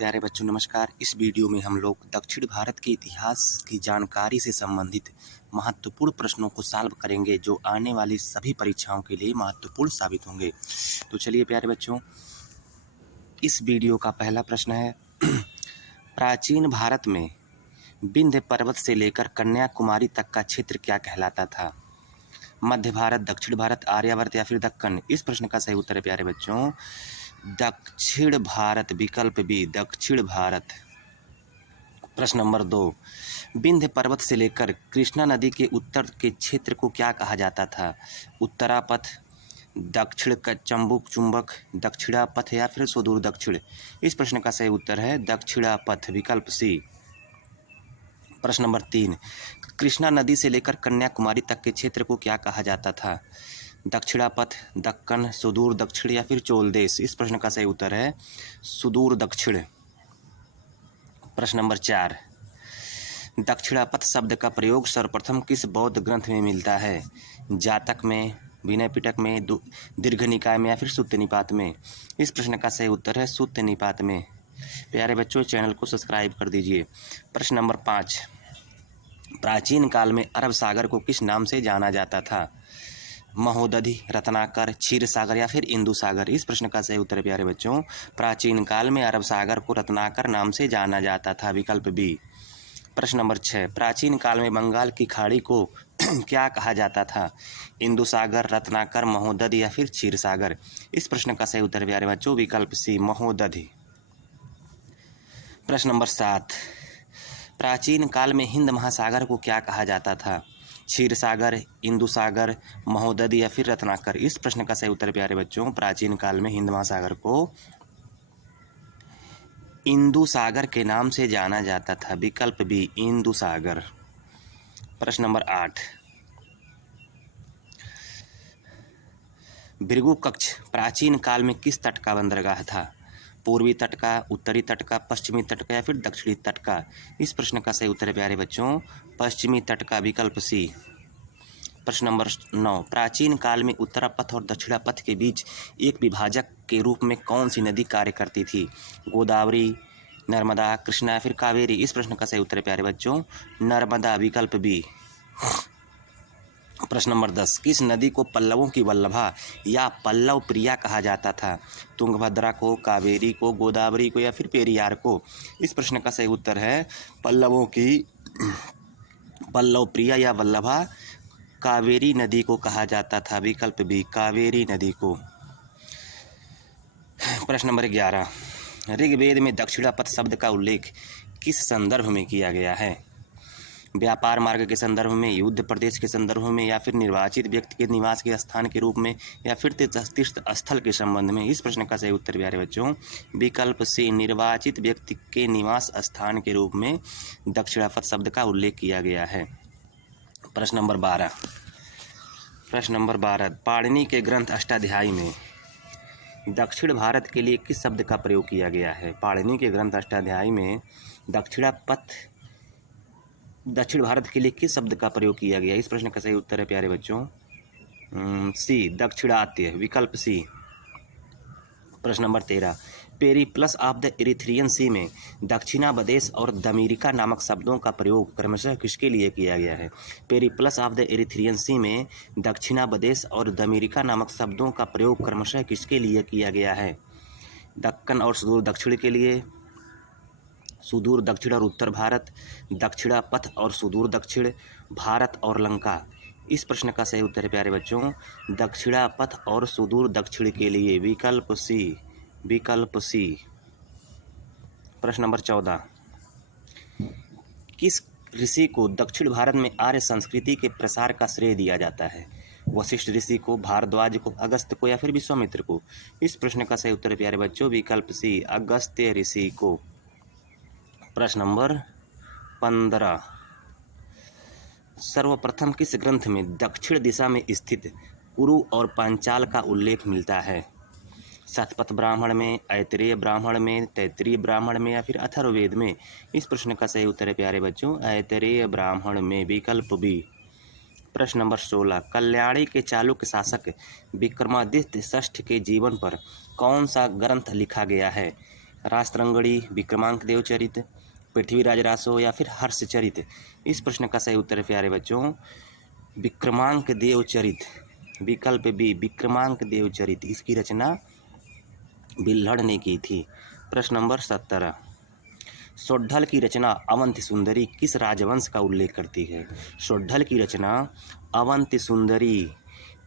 प्यारे बच्चों नमस्कार। इस वीडियो में हम लोग दक्षिण भारत के इतिहास की जानकारी से संबंधित महत्वपूर्ण प्रश्नों को सॉल्व करेंगे जो आने वाली सभी परीक्षाओं के लिए महत्वपूर्ण साबित होंगे। तो चलिए प्यारे बच्चों, इस वीडियो का पहला प्रश्न है प्राचीन भारत में विंध्य पर्वत से लेकर कन्याकुमारी तक का क्षेत्र क्या कहलाता था? मध्य भारत, दक्षिण भारत, आर्यावर्त या फिर दक्कन? इस प्रश्न का सही उत्तर है प्यारे बच्चों दक्षिण भारत, विकल्प बी दक्षिण भारत। प्रश्न नंबर 2, विंध्य पर्वत से लेकर कृष्णा नदी के उत्तर के क्षेत्र को क्या कहा जाता था? उत्तरापथ, दक्षिण का चंबुक चुंबक, दक्षिणापथ या फिर सुदूर दक्षिण? इस प्रश्न का सही उत्तर है दक्षिणापथ, विकल्प सी। प्रश्न नंबर 3, कृष्णा नदी से लेकर कन्याकुमारी तक के क्षेत्र को क्या कहा जाता था? दक्षिणापथ, दक्कन, सुदूर दक्षिण या फिर चोल देश? इस प्रश्न का सही उत्तर है सुदूर दक्षिण। प्रश्न नंबर 4, दक्षिणापथ शब्द का प्रयोग सर्वप्रथम किस बौद्ध ग्रंथ में मिलता है? जातक में, विनय पिटक में, दीर्घ निकाय में या फिर सुत्त निपात में? इस प्रश्न का सही उत्तर है सुत्त निपात में। प्यारे बच्चों, चैनल को सब्सक्राइब कर दीजिए। प्रश्न नंबर 5, प्राचीन काल में अरब सागर को किस नाम से जाना जाता था? महोदधि, रत्नाकर, क्षीर सागर या फिर इंदु सागर? इस प्रश्न का सही उत्तर प्यारे बच्चों प्राचीन काल में अरब सागर को रत्नाकर नाम से जाना जाता था, विकल्प बी। प्रश्न नंबर 6, प्राचीन काल में बंगाल की खाड़ी को क्या कहा जाता था? इंदु सागर, रत्नाकर, महोदधि या फिर क्षीर सागर? इस प्रश्न का सही उत्तर प्यारे बच्चों विकल्प सी महोदधि। प्रश्न नंबर 7, प्राचीन काल में हिंद महासागर को क्या कहा जाता था? क्षीर सागर, इंदु सागर, महोदधि या फिर रत्नाकर? इस प्रश्न का सही उत्तर प्यारे बच्चों प्राचीन काल में हिंद महासागर को इंदु सागर के नाम से जाना जाता था, विकल्प बी इंदु सागर। प्रश्न नंबर 8, भृगु कक्ष प्राचीन काल में किस तट का बंदरगाह था? पूर्वी तट का, उत्तरी तट का, पश्चिमी तट का या फिर दक्षिणी तट का? इस प्रश्न का सही उत्तर है प्यारे बच्चों पश्चिमी तट का, विकल्प सी। प्रश्न नंबर 9, प्राचीन काल में उत्तरापथ और दक्षिणापथ के बीच एक विभाजक के रूप में कौन सी नदी कार्य करती थी? गोदावरी, नर्मदा, कृष्णा या फिर कावेरी? इस प्रश्न का सही उत्तर है प्यारे बच्चों नर्मदा, विकल्प बी। प्रश्न नंबर 10, किस नदी को पल्लवों की वल्लभा या पल्लव प्रिया कहा जाता था? तुंगभद्रा को, कावेरी को, गोदावरी को या फिर पेरियार को? इस प्रश्न का सही उत्तर है पल्लवों की पल्लव प्रिया या वल्लभा कावेरी नदी को कहा जाता था, विकल्प बी कावेरी नदी को। प्रश्न नंबर 11, ऋग्वेद में दक्षिणापथ शब्द का उल्लेख किस संदर्भ में किया गया है? व्यापार मार्ग के संदर्भ में, युद्ध प्रदेश के संदर्भ में या फिर निर्वाचित व्यक्ति के निवास के स्थान के रूप में या फिर तीर्थ स्थल के संबंध में? इस प्रश्न का सही उत्तर प्यारे बच्चों विकल्प सी निर्वाचित व्यक्ति के निवास स्थान के रूप में दक्षिणापथ शब्द का उल्लेख किया गया है। प्रश्न नंबर 12, पाणिनि के ग्रंथ अष्टाध्यायी में दक्षिण भारत के लिए किस शब्द का प्रयोग किया गया है? पाणिनि के ग्रंथ अष्टाध्यायी में दक्षिण भारत के लिए किस शब्द का प्रयोग किया गया? इस प्रश्न का सही उत्तर है प्यारे बच्चों सी दक्षिणात्य, विकल्प सी। प्रश्न number 13, periplus of the erythraean sea में दक्षिणाबदेश और दमीरिका नामक शब्दों का प्रयोग क्रमशः किसके लिए किया गया है? Periplus of the erythraean sea में दक्षिणाबदेश और दमीरिका नामक शब्दों का प्रयोग क्रमशः किसके लिए किया गया है? दक्कन और सुदूर दक्षिण के लिए, सुदूर दक्षिण और उत्तर भारत, दक्षिणापथ और सुदूर दक्षिण, भारत और लंका? इस प्रश्न का सही उत्तर है प्यारे बच्चों दक्षिणापथ और सुदूर दक्षिण के लिए, विकल्प सी, विकल्प सी। प्रश्न नंबर 14, किस ऋषि को दक्षिण भारत में आर्य संस्कृति के प्रसार का श्रेय दिया जाता है? वशिष्ठ ऋषि को, भारद्वाज को, अगस्त्य को या फिर विश्वामित्र को? इस प्रश्न का सही उत्तर है प्यारे बच्चों विकल्प सी अगस्त्य ऋषि को। प्रश्न नंबर 15, सर्वप्रथम किस ग्रंथ में दक्षिण दिशा में स्थित कुरु और पांचाल का उल्लेख मिलता है? शतपथ ब्राह्मण में, ऐतरेय ब्राह्मण में, तैत्तिरीय ब्राह्मण में या फिर अथर्ववेद में? इस प्रश्न का सही उत्तर है प्यारे बच्चों ऐतरेय ब्राह्मण में, विकल्प बी। प्रश्न नंबर 16, कल्याणी के चालुक्य शासक विक्रमादित्य षष्ठ के जीवन पर कौन सा ग्रंथ लिखा गया है? रास्तरंगड़ी, विक्रमांक देवचरित, पृथ्वीराज रासो या फिर हर्षचरित। इस प्रश्न का सही उत्तर है प्यारे बच्चों विक्रमांक देवचरित। विकल्प बी विक्रमांक देवचरित, इसकी रचना बिल्हड़ ने की थी। प्रश्न नंबर 17, सोढ़ल की रचना अवंति सुंदरी किस राजवंश का उल्लेख करती है? सोढ़ल की रचना अवंति सुंदरी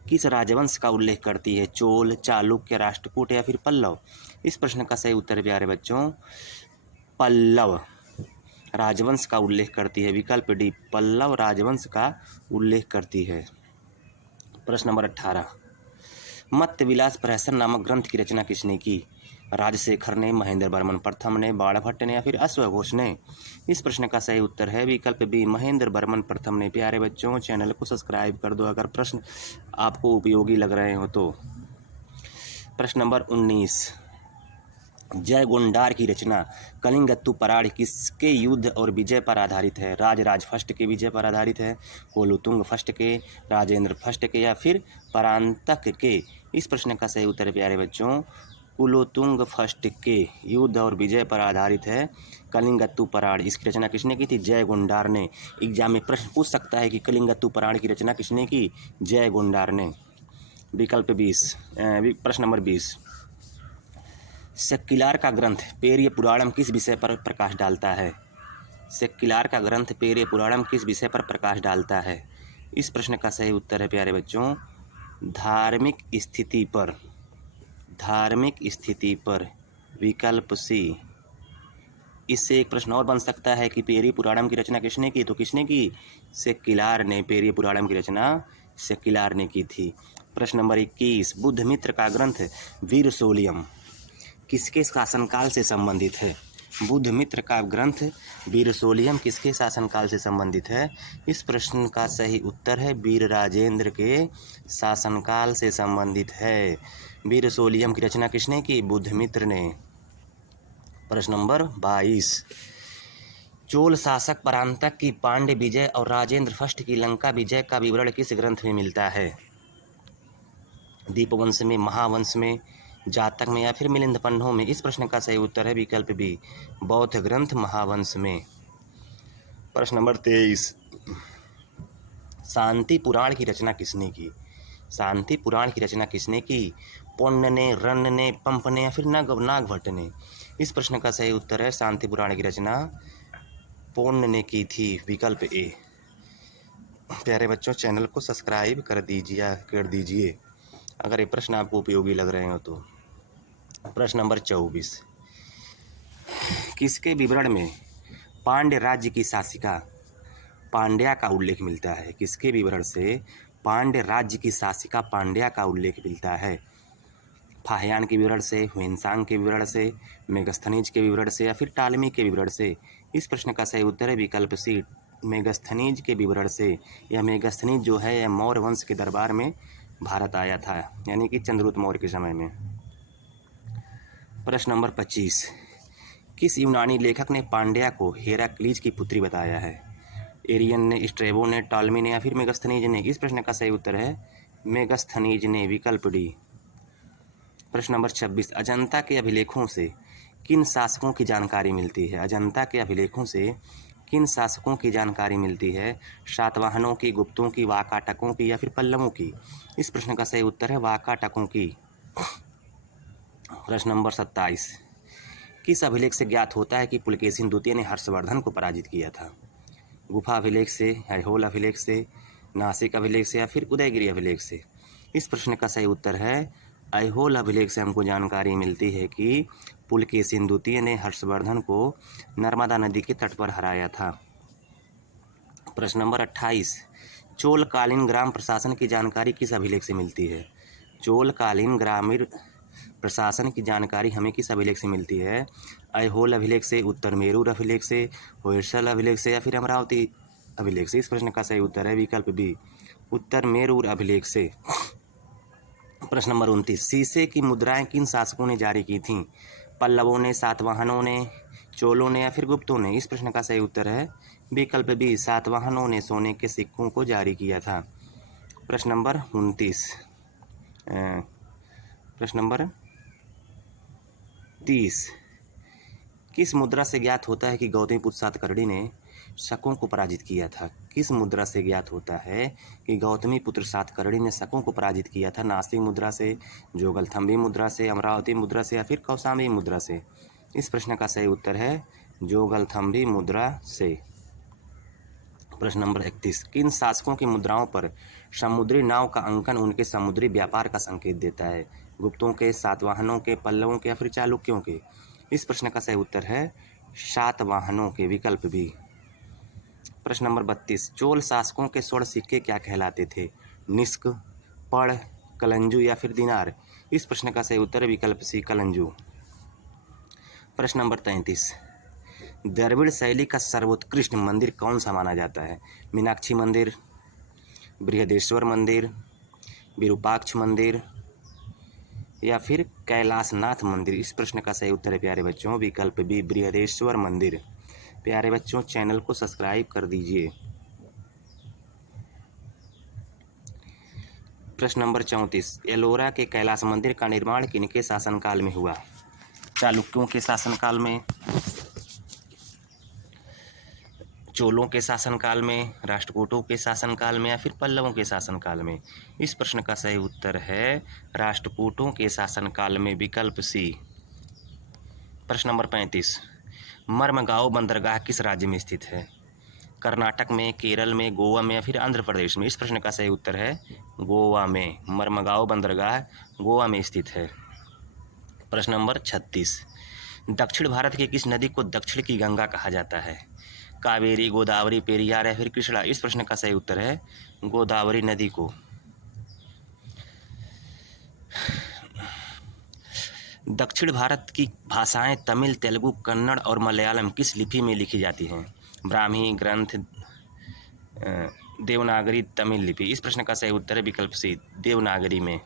किस राजवंश का उल्लेख करती है? चोल, चालुक्य, राष्ट्रकूट या फिर पल्लव। इस प्रश्न का सही उत्तर प्यारे बच्चों पल्लव राजवंश का उल्लेख करती है। विकल्प डी पल्लव राजवंश का उल्लेख करती है। प्रश्न नंबर 18, मत्स्य विलास प्रहसन नामक ग्रंथ की रचना किसने की? राजशेखर ने, महेंद्र वर्मन प्रथम ने, बाणभट्ट ने या फिर अश्वघोष ने। इस प्रश्न का सही उत्तर है विकल्प बी महेंद्र वर्मन प्रथम ने। प्यारे बच्चों चैनल को सब्सक्राइब कर दो अगर प्रश्न आपको उपयोगी लग रहे हो तो। प्रश्न नंबर 19, जय गोंडार की रचना कलिंगत्तु पराड़ किसके युद्ध और विजय पर आधारित है? राजराज फर्स्ट के विजय पर आधारित है, कोलुतुंग फर्स्ट के, राजेंद्र फर्स्ट के या फिर परांतक के। इस प्रश्न का सही उत्तर प्यारे बच्चों कुलोतुंग फर्स्ट के युद्ध और विजय पर आधारित है कलिंगत्तु पराड़। इसकी रचना किसने की थी? जय गोंडार ने। एग्जाम में प्रश्न पूछ सकता है कि कलिंगत्तु पराड़ की रचना किसने की? जय गोंडार ने। विकल्प 20, प्रश्न नंबर 20, सेक्किलार का ग्रंथ पेरिय पुराणम किस विषय पर प्रकाश डालता है? सेक्किलार का ग्रंथ पेरिय पुराणम किस विषय पर प्रकाश डालता है? इस प्रश्न का सही उत्तर है प्यारे बच्चों धार्मिक स्थिति पर। धार्मिक स्थिति पर। विकल्प सी। इससे एक प्रश्न और बन सकता है कि पेरिय पुराणम की रचना किसने की? तो किसने की? सेक्किलार ने। पेरिय पुराणम की रचना सेक्किलार ने की थी। प्रश्न नंबर 21, बुद्धमित्र का ग्रंथ वीरशोलियम किसके शासनकाल से संबंधित है? बुद्धमित्र का ग्रंथ वीरशोलियम किसके शासनकाल से संबंधित है? इस प्रश्न का सही उत्तर है वीर राजेंद्र के शासनकाल से संबंधित है। वीरशोलियम की रचना किसने की? बुद्धमित्र ने। प्रश्न नंबर 22, चोल शासक परांतक की पांड्य विजय और राजेंद्र फर्स्ट की लंका विजय का विवरण किस ग्रंथ में मिलता है? दीपवंश में, महावंश में, जातक में या फिर मिलिंद पन्नों में। इस प्रश्न का सही उत्तर है विकल्प बी बौद्ध ग्रंथ महावंश में। प्रश्न नंबर 23, शांति पुराण की रचना किसने की? शांति पुराण की रचना किसने की? पौंड ने, रन्न ने, पंप ने या फिर नागभट्ट ने। इस प्रश्न का सही उत्तर है शांति पुराण की रचना पौंड ने की थी। विकल्प ए। प्यारे बच्चों चैनल को सब्सक्राइब कर दीजिए अगर ये प्रश्न आपको उपयोगी लग रहे हो तो। प्रश्न नंबर 24, किसके विवरण में पांड्य राज्य की शासिका पांड्या का उल्लेख मिलता है? किसके विवरण से पांड्य राज्य की शासिका पांड्या का उल्लेख मिलता है? फाहियान के विवरण से, ह्वेनसांग के विवरण से, मेगस्थनीज के विवरण से या फिर टालमी के विवरण से। इस प्रश्न का सही उत्तर है विकल्प सी मेगस्थनीज के विवरण से। यह मेगस्थनीज जो है यह मौर्य वंश के दरबार में भारत आया था यानी कि चंद्रगुप्त मौर्य के समय में। प्रश्न नंबर 25, किस यूनानी लेखक ने पांड्या को हेराक्लीज की पुत्री बताया है? एरियन ने, स्ट्रेबो ने, टॉलमी ने या फिर मेगस्थनीज ने। इस प्रश्न का सही उत्तर है मेगस्थनीज ने। विकल्प डी। प्रश्न नंबर 26, अजंता के अभिलेखों से किन शासकों की जानकारी मिलती है? अजंता के अभिलेखों से किन शासकों की जानकारी मिलती है? सातवाहनों की, गुप्तों की, वाकाटकों की या फिर पल्लवों की। इस प्रश्न का सही उत्तर है वाकाटकों की। प्रश्न नंबर 27, किस अभिलेख से ज्ञात होता है कि पुलकेशिन द्वितीय ने हर्षवर्धन को पराजित किया था? गुफा अभिलेख से, ऐहोल अभिलेख से, नासिक अभिलेख से या फिर उदयगिरी अभिलेख से। इस प्रश्न का सही उत्तर है ऐहोल अभिलेख से हमको जानकारी मिलती है कि पुलकेशिन द्वितीय ने हर्षवर्धन को नर्मदा नदी के तट पर हराया था। प्रश्न नंबर 28, चोलकालीन ग्राम प्रशासन की जानकारी किस अभिलेख से मिलती है? चोलकालीन ग्रामीण प्रशासन की जानकारी हमें किस अभिलेख से मिलती है? ऐहोल अभिलेख से, उत्तर मेरूर अभिलेख से, होयसल अभिलेख से या फिर अमरावती अभिलेख से। इस प्रश्न का सही उत्तर है विकल्प बी उत्तर मेरूर अभिलेख से। प्रश्न नंबर 29, शीशे की मुद्राएं किन शासकों ने जारी की थीं? पल्लवों ने, सातवाहनों ने, चोलों ने या फिर गुप्तों ने। इस प्रश्न का सही उत्तर है विकल्प बी सातवाहनों ने सोने के सिक्कों को जारी किया था। प्रश्न नंबर 29, प्रश्न नंबर 30, किस मुद्रा से ज्ञात होता है कि गौतमीपुत्र सातकर्णी ने शकों को पराजित किया था? किस मुद्रा से ज्ञात होता है कि गौतमीपुत्र सातकर्णी ने शकों को पराजित किया था? नासिक मुद्रा से, जोगलथम्बी मुद्रा से, अमरावती मुद्रा से या फिर कौशाम्बी मुद्रा से? इस प्रश्न का सही उत्तर है जोगलथम्बी मुद्रा से। प्रश्न नंबर 31, किन शासकों की मुद्राओं पर समुद्री नाव का अंकन उनके समुद्री व्यापार का संकेत देता है? गुप्तों के, सातवाहनों के, पल्लवों के या फिर चालुक्यों के? इस प्रश्न का सही उत्तर है सातवाहनों के, विकल्प बी। प्रश्न नंबर 32, चोल शासकों के स्वर्ण सिक्के क्या कहलाते थे? निष्क, पड़, कलंजू या फिर दिनार? इस प्रश्न का सही उत्तर है विकल्प सी, कलंजू। प्रश्न नंबर 33, द्रविड़ शैली का सर्वोत्कृष्ट मंदिर कौन सा माना जाता है? मीनाक्षी मंदिर, बृहदेश्वर मंदिर, विरूपाक्ष मंदिर या फिर कैलाशनाथ मंदिर? इस प्रश्न का सही उत्तर है प्यारे बच्चों विकल्प बी, बृहदेश्वर मंदिर। प्यारे बच्चों चैनल को सब्सक्राइब कर दीजिए। प्रश्न नंबर 34, एलोरा के कैलाश मंदिर का निर्माण किनके शासनकाल में हुआ? चालुक्यों के शासनकाल में, चोलों के शासनकाल में, राष्ट्रकूटों के शासनकाल में या फिर पल्लवों के शासनकाल में? इस प्रश्न का सही उत्तर है राष्ट्रकूटों के शासनकाल में, विकल्प सी। प्रश्न नंबर 35, मर्मगांव बंदरगाह किस राज्य में स्थित है? कर्नाटक में, केरल में, गोवा में या फिर आंध्र प्रदेश में? इस प्रश्न का सही उत्तर है गोवा में। मर्मगांव बंदरगाह गोवा में स्थित है। प्रश्न नंबर 36, दक्षिण भारत की किस नदी को दक्षिण की गंगा कहा जाता है? कावेरी, गोदावरी, पेरियार या फिर कृष्णा? इस प्रश्न का सही उत्तर है गोदावरी नदी को। दक्षिण भारत की भाषाएं तमिल, तेलुगु, कन्नड़ और मलयालम किस लिपि में लिखी जाती हैं? ब्राह्मी, ग्रंथ, देवनागरी, तमिल लिपि? इस प्रश्न का सही उत्तर है विकल्प सी, देवनागरी में।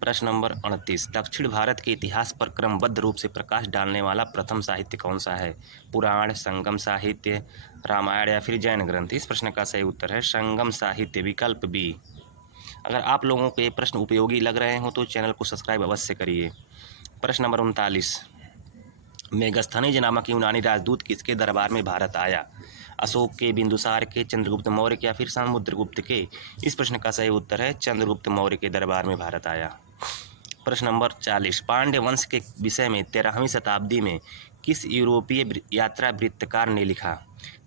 प्रश्न नंबर 38, दक्षिण भारत के इतिहास पर क्रमबद्ध रूप से प्रकाश डालने वाला प्रथम साहित्य कौन सा है? पुराण, संगम साहित्य, रामायण या फिर जैन ग्रंथ? इस प्रश्न का सही उत्तर है संगम साहित्य, विकल्प बी। अगर आप लोगों को ये प्रश्न उपयोगी लग रहे हो तो चैनल को सब्सक्राइब अवश्य करिए। प्रश्न नंबर 39, मेगस्थनीज नामक यूनानी राजदूत किसके दरबार में भारत आया? अशोक के, बिंदुसार के, चंद्रगुप्त मौर्य के या फिर समुद्रगुप्त के? इस प्रश्न का सही उत्तर है चंद्रगुप्त मौर्य के दरबार में भारत आया। प्रश्न नंबर 40, पांड्य वंश के विषय में 13वीं शताब्दी में किस यूरोपीय यात्रा वृत्तकार ने लिखा?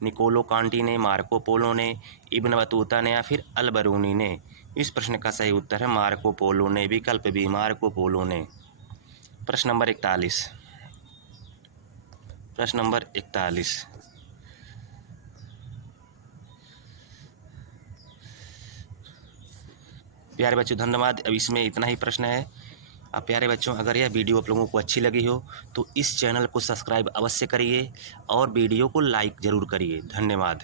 निकोलो कांटी ने, मार्को पोलो ने, इब्न बतूता ने या फिर अल बरूनी ने? इस प्रश्न का सही उत्तर है मार्को पोलो ने, विकल्प बी, मार्को पोलो ने। प्रश्न नंबर 41, प्रश्न नंबर 41, प्यारे बच्चों धन्यवाद। अब इसमें इतना ही प्रश्न है। अब प्यारे बच्चों अगर यह वीडियो आप लोगों को अच्छी लगी हो तो इस चैनल को सब्सक्राइब अवश्य करिए और वीडियो को लाइक ज़रूर करिए। धन्यवाद।